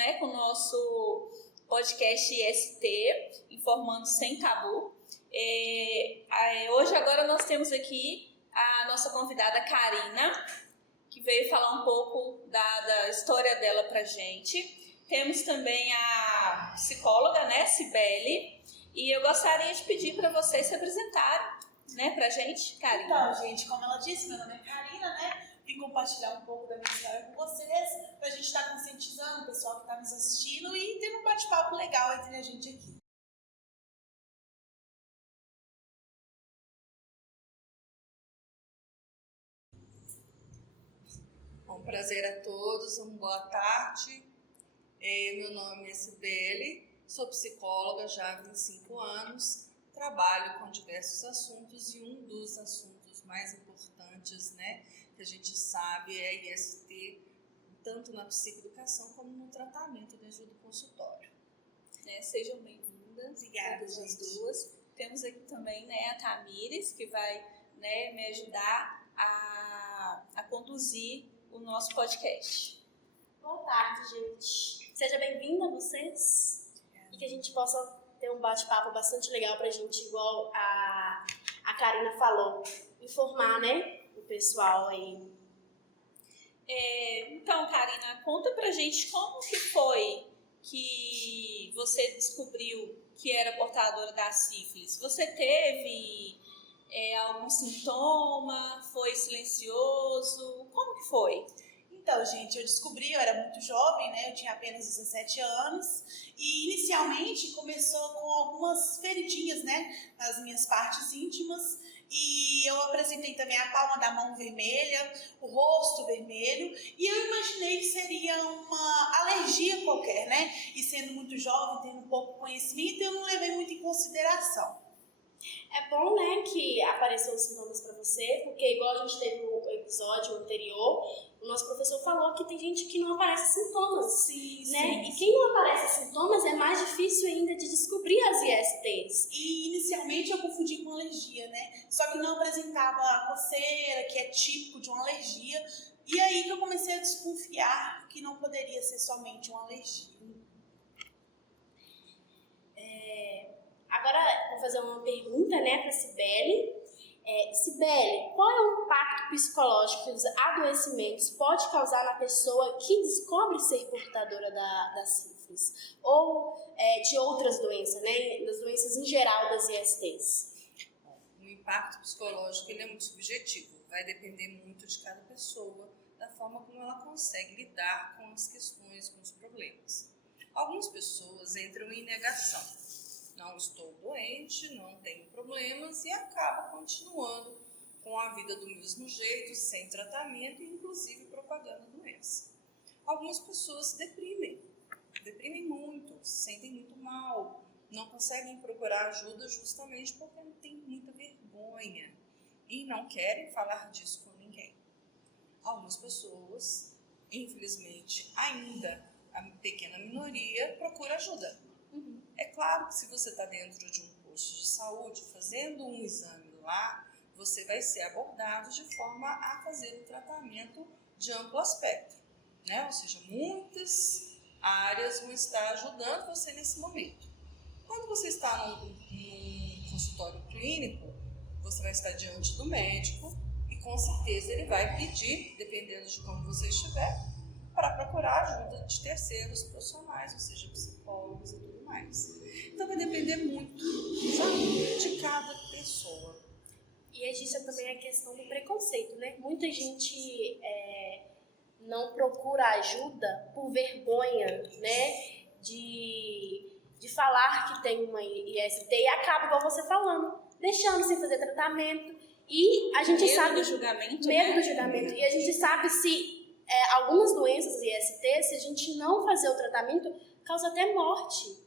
né, com o nosso podcast IST, Informando Sem Tabu. Hoje, agora, nós temos aqui a nossa convidada Karina, que veio falar um pouco da história dela pra gente. Temos também a psicóloga, né, Cibele, e eu gostaria de pedir para vocês se apresentarem, né, pra gente, Karina. Então, gente, como ela disse, meu nome é Karina, né? Vim compartilhar um pouco da minha história com vocês, pra gente estar conscientizando o pessoal que está nos assistindo e ter um bate-papo legal entre a gente aqui. Bom, prazer a todos, uma boa tarde. Meu nome é Cibele, sou psicóloga já há 25 anos, trabalho com diversos assuntos e um dos assuntos mais importantes, né, que a gente sabe é IST, tanto na psicoeducação como no tratamento dentro do consultório. Sejam bem-vindas. Obrigada, todas as gente. duas. Temos aqui também, né, a Tamires, que vai, né, me ajudar a conduzir o nosso podcast. Boa tarde, gente. Seja bem-vinda a vocês e que a gente possa ter um bate-papo bastante legal pra gente, igual a Karina falou, informar, né, o pessoal aí. Então, Karina, conta pra gente como que foi que você descobriu que era portadora da sífilis. Você teve algum sintoma? Foi silencioso? Como que foi? Então, gente, eu descobri, eu era muito jovem, né? Eu tinha apenas 17 anos e inicialmente começou com algumas feridinhas, né? Nas minhas partes íntimas e eu apresentei também a palma da mão vermelha, o rosto vermelho e eu imaginei que seria uma alergia qualquer, né? E sendo muito jovem, tendo pouco conhecimento, eu não levei muito em consideração. É bom, né, que apareçam os sintomas pra você, porque igual a gente teve no episódio anterior, o nosso professor falou que tem gente que não aparece sintomas, Sim, né? sim. E quem não aparece sintomas é mais difícil ainda de descobrir as ISTs. E inicialmente eu confundi com alergia, né? Só que não apresentava a coceira, que é típico de uma alergia. E aí que eu comecei a desconfiar que não poderia ser somente uma alergia. Agora, vou fazer uma pergunta, né, para Cibele. Cibele, qual é o impacto psicológico que os adoecimentos podem causar na pessoa que descobre ser portadora da sífilis? Ou de outras doenças, né, das doenças em geral das ISTs? O impacto psicológico ele é muito subjetivo, vai depender muito de cada pessoa, da forma como ela consegue lidar com as questões, com os problemas. Algumas pessoas entram em negação. Não estou doente, não tenho problemas e acaba continuando com a vida do mesmo jeito, sem tratamento e inclusive propagando a doença. Algumas pessoas se deprimem muito, se sentem muito mal, não conseguem procurar ajuda justamente porque não têm muita vergonha e não querem falar disso com ninguém. Algumas pessoas, infelizmente, ainda a pequena minoria procura ajuda. É claro que se você está dentro de um posto de saúde, fazendo um exame lá, você vai ser abordado de forma a fazer o tratamento de amplo espectro, né? Ou seja, muitas áreas vão estar ajudando você nesse momento. Quando você está num consultório clínico, você vai estar diante do médico e com certeza ele vai pedir, dependendo de como você estiver, para procurar ajuda de terceiros profissionais, ou seja, psicólogos e tudo mais. Então vai depender muito, sabe, de cada pessoa. E existe também a questão do preconceito, né? Muita gente não procura ajuda por vergonha, né? De falar que tem uma IST e acaba, igual você falando, deixando sem fazer tratamento. E a gente sabe... Medo do julgamento, Medo né? do julgamento. E a gente sabe se algumas doenças IST, se a gente não fazer o tratamento, causa até morte,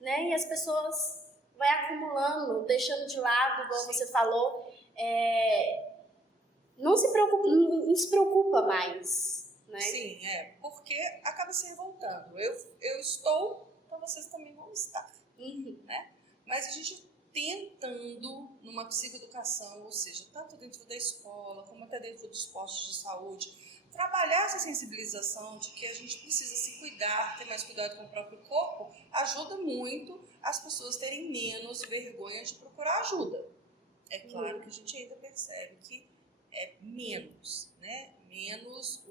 né? E as pessoas vai acumulando, deixando de lado, igual você falou, não se preocupa mais, né? Sim, porque acaba se revoltando. Eu estou, então vocês também vão estar, né? Mas a gente tentando numa psicoeducação, ou seja, tanto dentro da escola, como até dentro dos postos de saúde, trabalhar essa sensibilização de que a gente precisa se cuidar, ter mais cuidado com o próprio corpo, ajuda muito as pessoas terem menos vergonha de procurar ajuda. É claro que a gente ainda percebe que é menos, né? Menos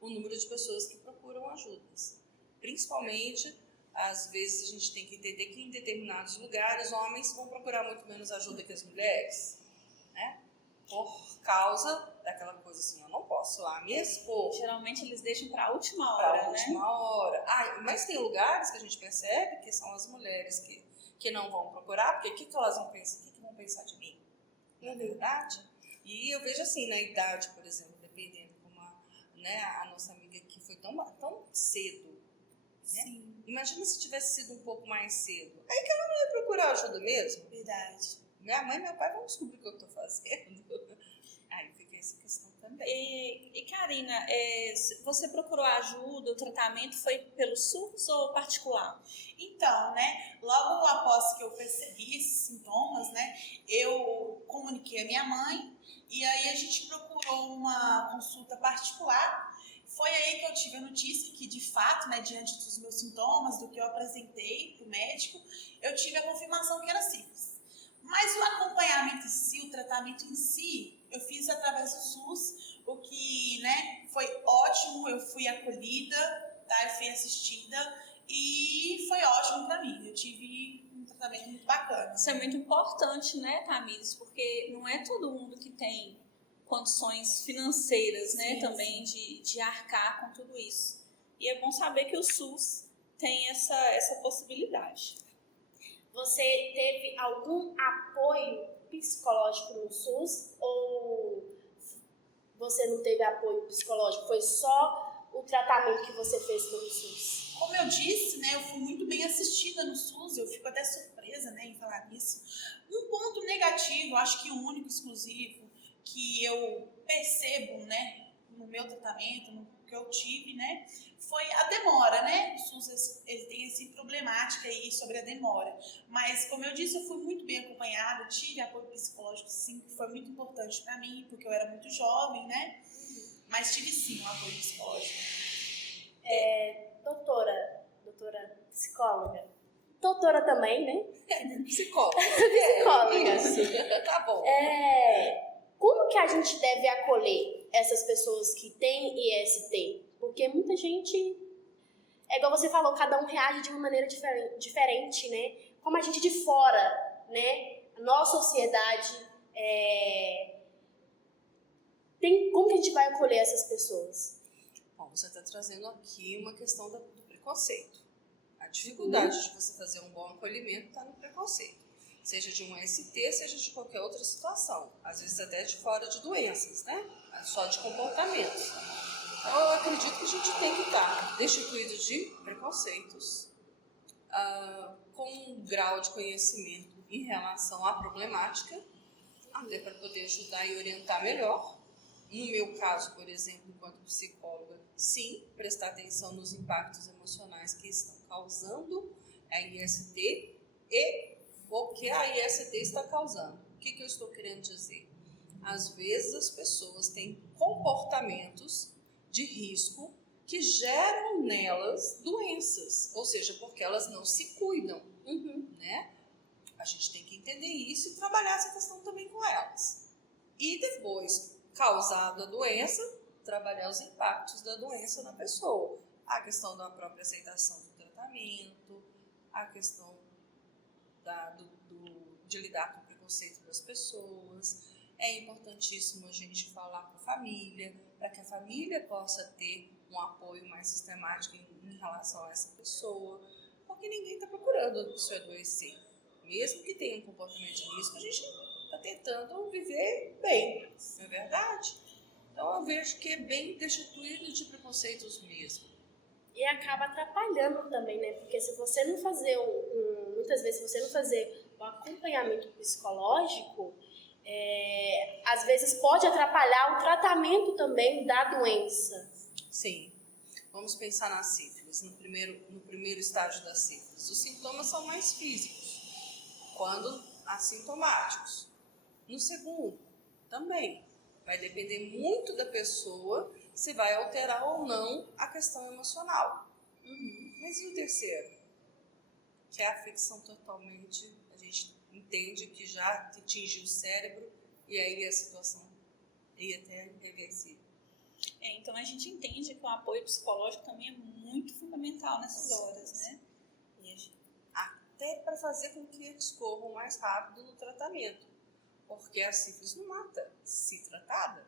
o número de pessoas que procuram ajudas. Principalmente, às vezes a gente tem que entender que em determinados lugares homens vão procurar muito menos ajuda que as mulheres, né? Por causa daquela coisa assim, eu não posso lá me expor. Geralmente eles deixam para a última hora, Pra última hora. Mas tem lugares que a gente percebe que são as mulheres que não vão procurar, porque o que elas vão pensar? O que vão pensar de mim? Não é verdade? E eu vejo assim, na idade, por exemplo, dependendo como a nossa amiga que foi tão cedo, né? Sim, Imagina se tivesse sido um pouco mais cedo. Aí que ela não ia procurar ajuda mesmo. verdade. Minha mãe e meu pai vão descobrir o que eu estou fazendo. Aí fica essa questão também. E Karina, você procurou ajuda, o tratamento foi pelo SUS ou particular? Então, né, logo após que eu percebi esses sintomas, né, eu comuniquei a minha mãe e aí a gente procurou uma consulta particular. Foi aí que eu tive a notícia que, de fato, né, diante dos meus sintomas, do que eu apresentei para o médico, eu tive a confirmação que era sífilis. Mas o acompanhamento em si, o tratamento em si, eu fiz através do SUS, o que, né, foi ótimo, eu fui acolhida, tá, eu fui assistida e foi ótimo para mim. Eu tive um tratamento muito bacana. Isso é muito importante, né, Tamires? Porque não é todo mundo que tem condições financeiras, né, Sim, também de arcar com tudo isso. E é bom saber que o SUS tem essa possibilidade. Você teve algum apoio psicológico no SUS ou você não teve apoio psicológico? Foi só o tratamento que você fez pelo SUS? Como eu disse, né, eu fui muito bem assistida no SUS, eu fico até surpresa, né, em falar nisso. Um ponto negativo, acho que o único exclusivo que eu percebo, né, no meu tratamento, no que eu tive, né, foi a demora, né? O SUS ele tem essa problemática aí sobre a demora. Mas, como eu disse, eu fui muito bem acompanhada, tive apoio psicológico, sim, que foi muito importante para mim, porque eu era muito jovem, né? Mas tive, sim, um apoio psicológico. Doutora psicóloga. Doutora também, né? Psicóloga. Psicóloga. Isso. Tá bom. Como que a gente deve acolher essas pessoas que têm IST? Porque muita gente, é igual você falou, cada um reage de uma maneira diferente, né? Como a gente de fora, né? A nossa sociedade, como que a gente vai acolher essas pessoas? Bom, você está trazendo aqui uma questão do preconceito. A dificuldade de você fazer um bom acolhimento está no preconceito. Seja de um ST, seja de qualquer outra situação. Às vezes até de fora de doenças, né? Só de comportamentos. Então, eu acredito que a gente tem que estar destituído de preconceitos, com um grau de conhecimento em relação à problemática, até para poder ajudar e orientar melhor. No meu caso, por exemplo, enquanto psicóloga, sim, prestar atenção nos impactos emocionais que estão causando a IST e o que a IST está causando. O que eu estou querendo dizer? Às vezes as pessoas têm comportamentos de risco que geram nelas doenças, ou seja, porque elas não se cuidam, né? A gente tem que entender isso e trabalhar essa questão também com elas. E depois, causada a doença, trabalhar os impactos da doença na pessoa. A questão da própria aceitação do tratamento, a questão de lidar com o preconceito das pessoas. É importantíssimo a gente falar com a família, para que a família possa ter um apoio mais sistemático em relação a essa pessoa, porque ninguém está procurando se adoecer. Mesmo que tenha um comportamento de risco, a gente está tentando viver bem, não é verdade? Então eu vejo que é bem destituído de preconceitos mesmo. E acaba atrapalhando também, né? Porque se você não fazer muitas vezes, se você não fazer um acompanhamento psicológico, às vezes pode atrapalhar o tratamento também da doença. Sim. Vamos pensar na sífilis, no primeiro estágio da sífilis. Os sintomas são mais físicos, quando assintomáticos. No segundo, também. Vai depender muito da pessoa se vai alterar ou não a questão emocional. Mas e o terceiro? Que é a afecção totalmente, a gente entende que já atinge o cérebro e aí a situação ia até irreversível. Então a gente entende que o apoio psicológico também é muito fundamental nessas horas, né? Até para fazer com que eles corram mais rápido no tratamento. Porque a sífilis não mata, se tratada.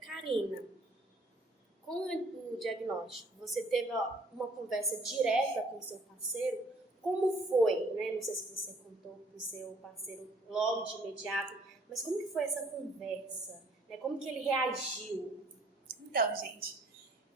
Karina, com o diagnóstico, você teve uma conversa direta com o seu parceiro? Como foi, né? Não sei se você contou para o seu parceiro logo de imediato, mas como que foi essa conversa? Né? Como que ele reagiu? Então, gente,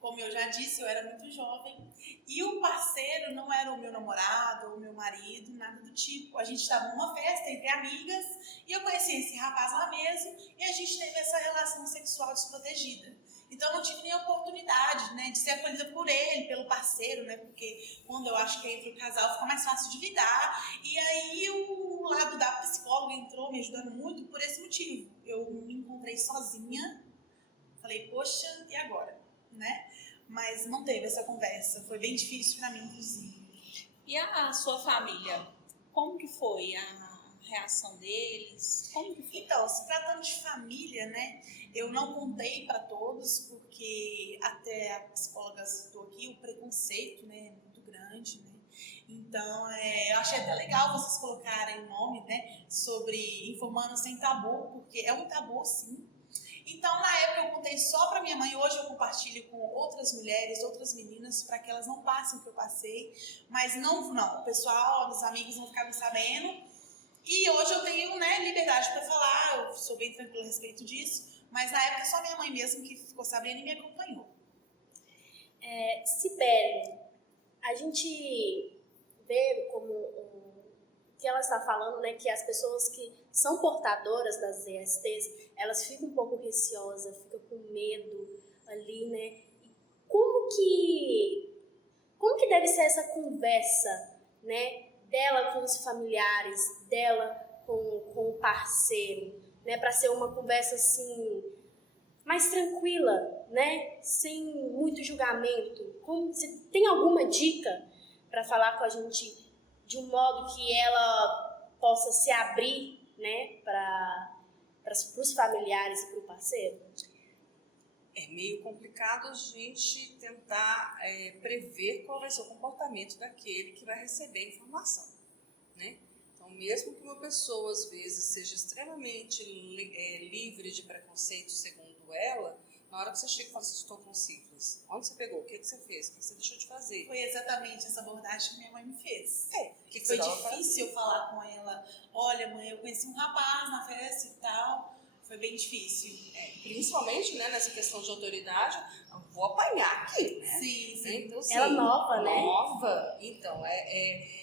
como eu já disse, eu era muito jovem e o parceiro não era o meu namorado ou o meu marido, nada do tipo. A gente estava numa festa entre amigas e eu conheci esse rapaz lá mesmo e a gente teve essa relação sexual desprotegida. Então, eu não tive nem a oportunidade, né, de ser acolhida por ele, pelo parceiro, né, porque quando eu acho que é entre o casal fica mais fácil de lidar. E aí, o lado da psicóloga entrou me ajudando muito por esse motivo. Eu me encontrei sozinha, falei, poxa, e agora? Né? Mas não teve essa conversa, foi bem difícil para mim, inclusive. E a sua família? Como que foi a reação deles? Como que foi? Então, se tratando de família, né, eu não contei para todos, porque até a psicóloga citou aqui, o preconceito, né, é muito grande, né? Então, eu achei até legal vocês colocarem o nome, né, sobre informando sem tabu, porque é um tabu, sim. Então, na época, eu contei só para minha mãe. Hoje eu compartilho com outras mulheres, outras meninas, para que elas não passem o que eu passei. Mas não, o pessoal, os amigos não ficaram sabendo. E hoje eu tenho, né, liberdade para falar, eu sou bem tranquila a respeito disso. Mas na época, só minha mãe mesmo que ficou sabendo e me acompanhou. Sibeli, a gente vê como que ela está falando, né, que as pessoas que são portadoras das ESTs, elas ficam um pouco receosas, ficam com medo ali, né? E como que deve ser essa conversa, né, dela com os familiares, dela com o parceiro, né, para ser uma conversa assim mais tranquila, né, sem muito julgamento? Como, se tem alguma dica para falar com a gente de um modo que ela possa se abrir, né, para os familiares e para o parceiro? É meio complicado a gente tentar prever qual vai ser o comportamento daquele que vai receber a informação, né? Então, mesmo que uma pessoa, às vezes, seja extremamente livre de preconceito, segundo ela, na hora que você chega e fala assim, estou com sífilis, onde você pegou? O que você fez? O que você deixou de fazer? Foi exatamente essa abordagem que minha mãe me fez. O que Foi você difícil eu falar com ela, olha mãe, eu conheci um rapaz na festa e tal. Foi bem difícil. Principalmente, né, nessa questão de autoridade, eu vou apanhar aqui, né? Sim, sim. Então, sim, Ela nova, né? Nova. Então,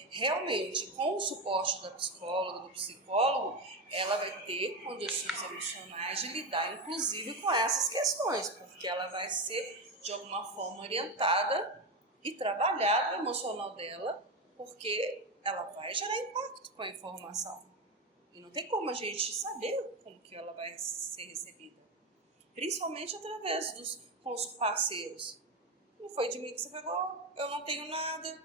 realmente, com o suporte da psicóloga, do psicólogo, ela vai ter condições emocionais de lidar, inclusive, com essas questões, porque ela vai ser, de alguma forma, orientada e trabalhada o emocional dela, porque ela vai gerar impacto com a informação. E não tem como a gente saber como que ela vai ser recebida. Principalmente através com os parceiros. Não foi de mim que você pegou, eu não tenho nada.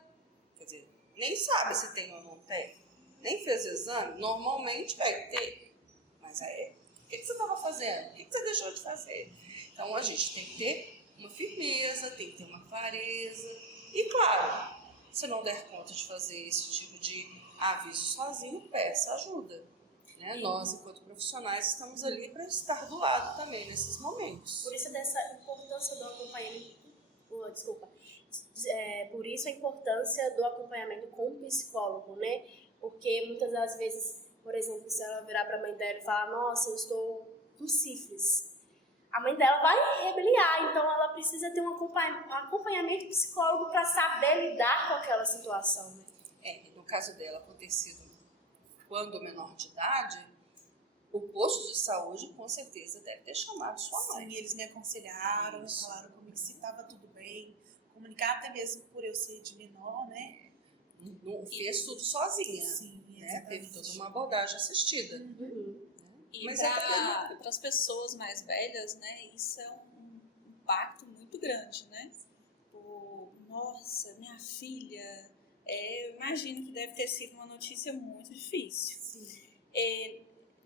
Quer dizer, nem sabe se tem ou não tem. Nem fez o exame, normalmente vai ter. Mas o que você estava fazendo? O que você deixou de fazer? Então a gente tem que ter uma firmeza, tem que ter uma clareza. E claro, se não der conta de fazer esse tipo de aviso sozinho, peça ajuda. Né? Nós, enquanto profissionais, estamos ali para estar do lado também nesses momentos. Por isso dessa importância do acompanhamento, por isso a importância do acompanhamento com o psicólogo, né? Porque muitas das vezes, por exemplo, se ela virar para a mãe dela e falar, nossa, eu estou com sífilis, a mãe dela vai rebeliar, então ela precisa ter um acompanhamento psicólogo para saber lidar com aquela situação. Né? No caso dela, acontecido quando menor de idade, o posto de saúde com certeza deve ter chamado sua mãe. Sim, eles me aconselharam, falaram comigo se estava tudo bem, comunicar até mesmo por eu ser de menor, né? Não fez tudo sozinha. Sim, né? teve toda uma abordagem assistida. E Mas para as pessoas mais velhas, né, isso é um impacto muito grande, né? Nossa, minha filha, eu imagino que deve ter sido uma notícia muito difícil.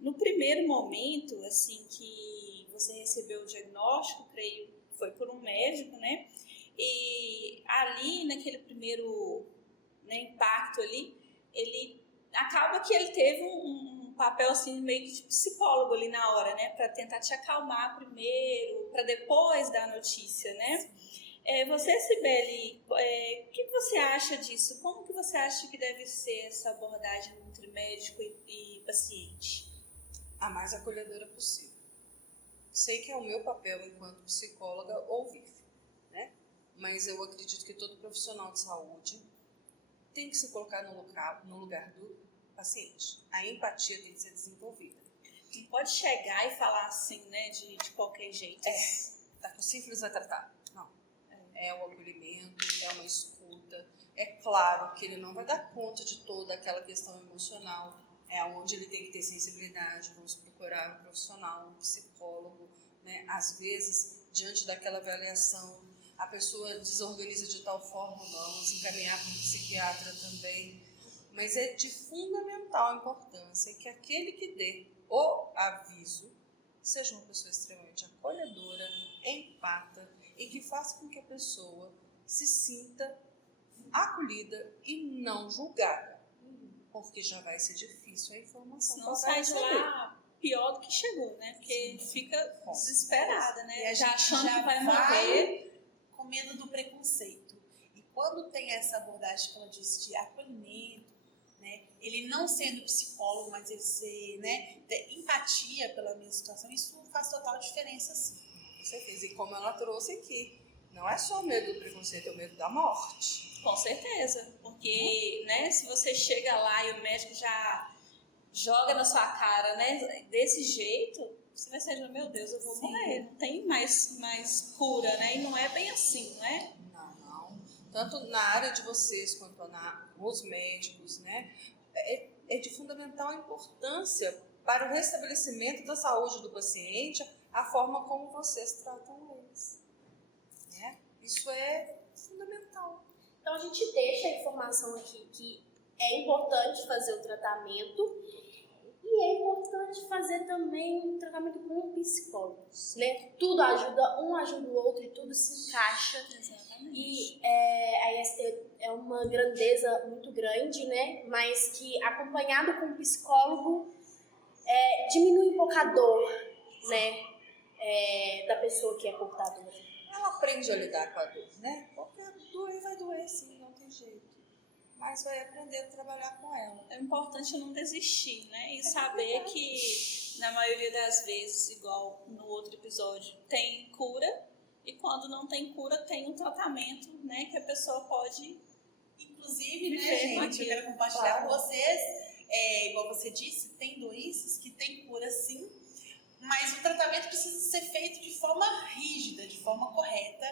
No primeiro momento, assim, que você recebeu o diagnóstico, creio que foi por um médico, né? E ali, naquele primeiro, né, impacto ali, ele acaba que ele teve um papel assim meio que de psicólogo ali na hora, né, para tentar te acalmar primeiro, para depois dar a notícia, né? Você, Cibele, o que você acha disso? Como que você acha que deve ser essa abordagem entre médico e paciente? A mais acolhedora possível. Sei que é o meu papel enquanto psicóloga ouvir, né? Mas eu acredito que todo profissional de saúde tem que se colocar no lugar do paciente. A empatia tem que ser desenvolvida. Não pode chegar e falar assim, né, de qualquer jeito. Tá com sífilis, vai tratar. Não. É o acolhimento, é uma escuta. É claro que ele não vai dar conta de toda aquela questão emocional. É onde ele tem que ter sensibilidade. Vamos procurar um profissional, um psicólogo, né? Às vezes, diante daquela avaliação, a pessoa desorganiza de tal forma, vamos encaminhar para um psiquiatra também. Mas é de fundamental importância que aquele que dê o aviso seja uma pessoa extremamente acolhedora, empata e que faça com que a pessoa se sinta acolhida e não julgada. Porque já vai ser difícil a informação. Não sai de lá pior do que chegou, né? Porque fica desesperada, né? E a gente achando já que vai vai morrer. Com medo do preconceito. E quando tem essa abordagem que ela disse de acolhimento, né, ele não sendo psicólogo, mas ele ser, né, ter empatia pela minha situação, isso faz total diferença, sim. Com certeza. E como ela trouxe aqui, não é só o medo do preconceito, é o medo da morte. Com certeza. Porque, né, se você chega lá e o médico já joga na sua cara, né, desse jeito, você vai sair dizendo, meu Deus, eu vou morrer. Não tem mais cura, né? E não é bem assim, não é? Não. Tanto na área de vocês quanto os médicos, né? É de fundamental importância para o restabelecimento da saúde do paciente a forma como vocês tratam eles. Né? Isso é fundamental. Então a gente deixa a informação aqui que é importante fazer o tratamento e é importante fazer também um tratamento com psicólogos, né? Tudo ajuda, um ajuda o outro e tudo se encaixa. Exatamente. E a IST é uma grandeza muito grande, né? Mas que acompanhado com um psicólogo diminui um pouco a dor, né? Da pessoa que é portadora. Ela aprende a lidar com a dor, né? Porque doer vai doer sim, não tem jeito. Mas vai aprender a trabalhar com ela. É importante não desistir, né? E saber que, na maioria das vezes, igual no outro episódio, tem cura. E quando não tem cura, tem um tratamento, né? Que a pessoa pode... Inclusive, né, gente, eu quero compartilhar com vocês, igual você disse, tem doenças que tem cura sim, mas o tratamento precisa ser feito de forma rígida, de forma correta.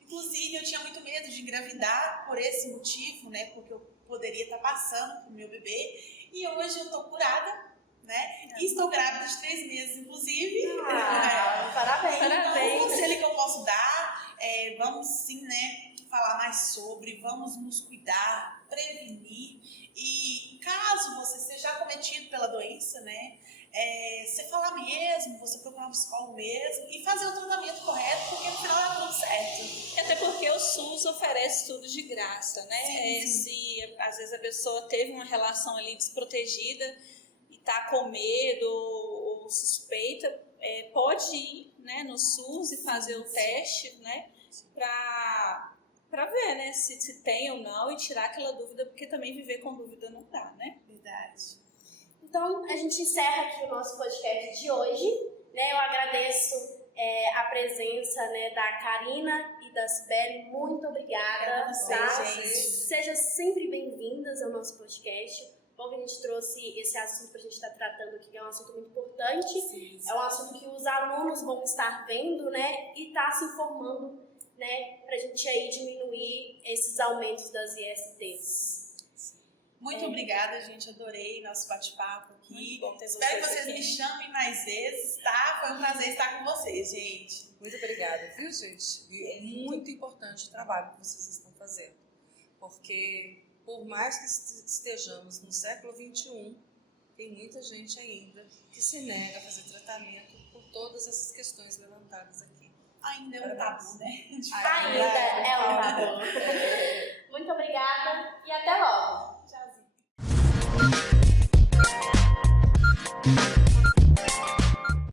Inclusive, eu tinha muito medo de engravidar por esse motivo, né? Porque eu poderia estar passando pro meu bebê. E hoje eu tô curada, né? E estou grávida de 3 meses, inclusive. Parabéns. Então, o conselho que eu posso dar vamos sim, né? Falar mais sobre, vamos nos cuidar, prevenir. E caso você seja acometido pela doença, né? Você falar mesmo, você procurar um psicólogo mesmo e fazer o tratamento correto, porque no final dá tudo certo. Até porque o SUS oferece tudo de graça, né? Sim. Se às vezes a pessoa teve uma relação ali desprotegida e tá com medo ou suspeita, pode ir, né, no SUS e fazer o teste, né? Pra ver, né, se tem ou não e tirar aquela dúvida, porque também viver com dúvida não dá, né? Verdade. Então, a gente encerra aqui o nosso podcast de hoje, né? Eu agradeço a presença, né, da Karina e da Cibele. Muito obrigada, tá? gente. Sejam sempre bem-vindas ao nosso podcast. Bom que a gente trouxe esse assunto pra gente estar tratando aqui, que é um assunto muito importante. Sim. É um assunto que os alunos vão estar vendo, né? E tá se informando, né? Pra gente aí diminuir esses aumentos das ISTs. Muito obrigada, gente. Adorei nosso bate-papo aqui. Muito bom ter Espero que vocês aqui. me chamem mais vezes, tá? Foi um prazer estar com vocês, gente. Muito obrigada, viu, gente? E é muito importante o trabalho que vocês estão fazendo. Porque, por mais que estejamos no século XXI, tem muita gente ainda que se nega a fazer tratamento por todas essas questões levantadas aqui. Ainda é um tabu, né? Ainda é um tabu. Muito obrigada e até logo.